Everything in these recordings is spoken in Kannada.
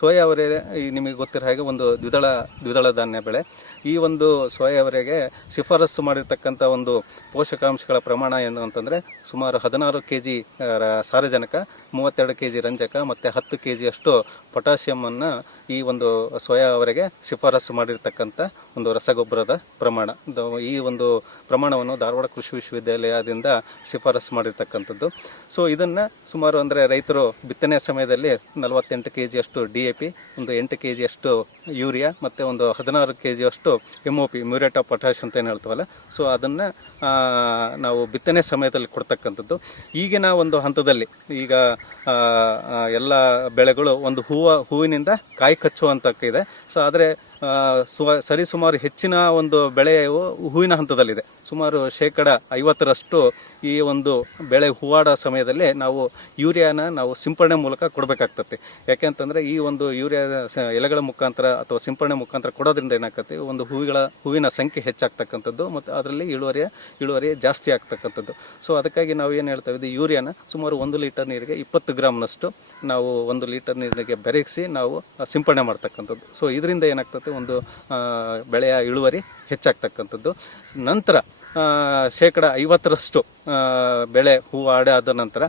ಸೋಯಾ ಅವರೆ ನಿಮಗೆ ಗೊತ್ತಿರೋ ಹಾಗೆ ಒಂದು ದ್ವಿದಳ ದ್ವಿದಳ ಧಾನ್ಯ ಬೆಳೆ. ಈ ಒಂದು ಸೋಯಾ ಅವರೆಗೆ ಶಿಫಾರಸು ಮಾಡಿರ್ತಕ್ಕಂಥ ಒಂದು ಪೋಷಕಾಂಶಗಳ ಪ್ರಮಾಣ ಏನು ಅಂತಂದರೆ ಸುಮಾರು ಹದಿನಾರು ಕೆ ಜಿ ಸಾರಜನಕ, ಮೂವತ್ತೆರಡು ಕೆ ಜಿ ರಂಜಕ ಮತ್ತು ಹತ್ತು ಕೆ ಜಿಯಷ್ಟು ಪೊಟ್ಯಾಷಿಯಮನ್ನು ಈ ಒಂದು ಸೋಯಾ ಅವರೆಗೆ ಶಿಫಾರಸು ಮಾಡಿರ್ತಕ್ಕಂಥ ಒಂದು ರಸಗೊಬ್ಬರದ ಪ್ರಮಾಣ. ಈ ಒಂದು ಪ್ರಮಾಣವನ್ನು ಧಾರವಾಡ ಕೃಷಿ ವಿಶ್ವವಿದ್ಯಾಲಯದಿಂದ ಶಿಫಾರಸು ಮಾಡಿರ್ತಕ್ಕಂಥದ್ದು. ಸೊ, ಇದನ್ನು ಸುಮಾರು ಅಂದರೆ ರೈತರು ಬಿತ್ತನೆ ಸಮಯದಲ್ಲಿ ನಲವತ್ತೆಂಟು ಕೆ ಜಿಯಷ್ಟು ಡಿ ಪಿ ಒಂದು ಎಂಟು ಕೆ ಜಿಯಷ್ಟು ಯೂರಿಯಾ, ಮತ್ತು ಒಂದು ಹದಿನಾರು ಕೆ ಜಿಯಷ್ಟು M O P muriate of potash ಅಂತ ಏನು ಹೇಳ್ತೀವಲ್ಲ. ಸೊ ಅದನ್ನು ನಾವು ಬಿತ್ತನೆ ಸಮಯದಲ್ಲಿ ಕೊಡ್ತಕ್ಕಂಥದ್ದು. ಈಗಿನ ಒಂದು ಹಂತದಲ್ಲಿ, ಈಗ ಎಲ್ಲ ಬೆಳೆಗಳು ಒಂದು ಹೂವು, ಹೂವಿನಿಂದ ಕಾಯಿ ಕಚ್ಚುವಂಥಕ್ಕಿದೆ ಸೊ ಆದರೆ ಸರಿ ಸರಿಸುಮಾರು ಹೆಚ್ಚಿನ ಒಂದು ಬೆಳೆಯು ಹೂವಿನ ಹಂತದಲ್ಲಿದೆ. ಸುಮಾರು ಶೇಕಡ ಐವತ್ತರಷ್ಟು ಈ ಒಂದು ಬೆಳೆ ಹೂವಾಡೋ ಸಮಯದಲ್ಲಿ ನಾವು ಯೂರಿಯಾನ ನಾವು ಸಿಂಪಡಣೆ ಮೂಲಕ ಕೊಡಬೇಕಾಗ್ತದೆ. ಯಾಕೆಂತಂದರೆ ಈ ಒಂದು ಯೂರಿಯಾ ಸ- ಎಲೆಗಳ ಮುಖಾಂತರ ಅಥವಾ ಸಿಂಪರಣೆ ಮುಖಾಂತರ ಕೊಡೋದ್ರಿಂದ ಏನಾಗ್ತದೆ ಒಂದು ಹೂವುಗಳ ಹೂವಿನ ಸಂಖ್ಯೆ ಹೆಚ್ಚಾಗ್ತಕ್ಕಂಥದ್ದು ಮತ್ತು ಅದರಲ್ಲಿ ಇಳುವರಿಯ ಇಳುವರಿ ಜಾಸ್ತಿ ಆಗ್ತಕ್ಕಂಥದ್ದು. ಸೊ ಅದಕ್ಕಾಗಿ ನಾವು ಏನು ಹೇಳ್ತಾ ಇದ್ದೀವಿ ಯೂರಿಯಾನ ಸುಮಾರು ಒಂದು ಲೀಟರ್ ನೀರಿಗೆ ಇಪ್ಪತ್ತು ಗ್ರಾಮ್ನಷ್ಟು ನಾವು ಒಂದು ಲೀಟರ್ ನೀರಿಗೆ ಬೆರೆಸಿ ನಾವು ಸಿಂಪರಣೆ ಮಾಡ್ತಕ್ಕಂಥದ್ದು. ಸೊ ಇದರಿಂದ ಏನಾಗ್ತದೆ, ಒಂದು ಬೆಳೆಯ ಇಳುವರಿ ಹೆಚ್ಚಾಗ್ತಕ್ಕಂಥದ್ದು. ನಂತರ ಶೇಕಡ ಐವತ್ತರಷ್ಟು ಬೆಳೆ ಹೂವು ಆದ ನಂತರ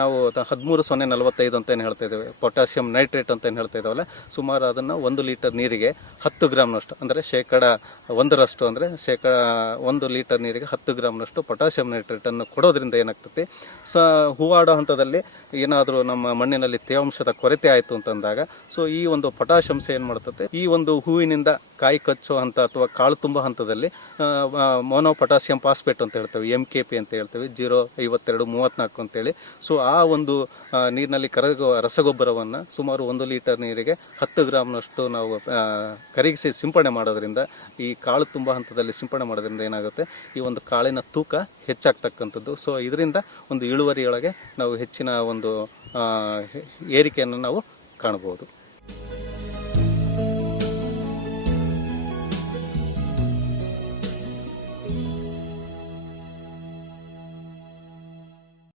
ನಾವು ಹದಿಮೂರು ಸೊನ್ನೆ ನಲವತ್ತೈದು ಅಂತ ಏನು ಹೇಳ್ತಾ ಇದ್ದೇವೆ? ಪೊಟ್ಯಾಷಿಯಂ ನೈಟ್ರೇಟ್ ಅಂತ ಏನು ಹೇಳ್ತಾ ಇದ್ದಾವಲ್ಲ, ಸುಮಾರು ಅದನ್ನು ಒಂದು ಲೀಟರ್ ನೀರಿಗೆ ಹತ್ತು ಗ್ರಾಮ್ನಷ್ಟು, ಅಂದರೆ ಶೇಕಡ ಒಂದರಷ್ಟು, ಅಂದರೆ ಶೇಕಡ ಒಂದು ಲೀಟರ್ ನೀರಿಗೆ ಹತ್ತು ಗ್ರಾಮ್ನಷ್ಟು ಪೊಟ್ಯಾಷಿಯಂ ನೈಟ್ರೇಟನ್ನು ಕೊಡೋದ್ರಿಂದ ಏನಾಗ್ತದೆ ಸ ಹೂವಾಡೋ ಹಂತದಲ್ಲಿ ಏನಾದರೂ ನಮ್ಮ ಮಣ್ಣಿನಲ್ಲಿ ತೇವಾಂಶದ ಕೊರತೆ ಆಯಿತು ಅಂತಂದಾಗ, ಸೊ ಈ ಒಂದು ಪೊಟ್ಯಾಷಿಯಮ್ಸ್ ಏನು ಮಾಡ್ತದೆ ಈ ಒಂದು ಹೂವಿನಿಂದ ಕಾಯಿ ಕಚ್ಚೋ ಹಂತ ಅಥವಾ ಕಾಳು ತುಂಬ ಹಂತದಲ್ಲಿ ಮೋನೋ ಪೊಟ್ಯಾಸಿಯಂ ಫಾಸ್ಫೇಟ್ ಅಂತ ಹೇಳ್ತೇವೆ ಎಂ ಕೆ ಪಿ ಅಂತ ಹೇಳ್ತೇವೆ, ಜೀರೋ ಐವತ್ತೆರಡು ಮೂವತ್ತ್ನಾಲ್ಕು ಅಂತೇಳಿ. ಸೊ ಆ ಒಂದು ನೀರಿನಲ್ಲಿ ಕರಗುವ ರಸಗೊಬ್ಬರವನ್ನು ಸುಮಾರು ಒಂದು ಲೀಟರ್ ನೀರಿಗೆ ಹತ್ತು ಗ್ರಾಮ್ನಷ್ಟು ನಾವು ಕರಗಿಸಿ ಸಿಂಪಡಣೆ ಮಾಡೋದ್ರಿಂದ, ಈ ಕಾಳು ತುಂಬ ಹಂತದಲ್ಲಿ ಸಿಂಪಡಣೆ ಮಾಡೋದ್ರಿಂದ ಏನಾಗುತ್ತೆ, ಈ ಒಂದು ಕಾಳಿನ ತೂಕ ಹೆಚ್ಚಾಗ್ತಕ್ಕಂಥದ್ದು. ಸೊ ಇದರಿಂದ ಒಂದು ಇಳುವರಿಯೊಳಗೆ ನಾವು ಹೆಚ್ಚಿನ ಒಂದು ಏರಿಕೆಯನ್ನು ನಾವು ಕಾಣಬಹುದು.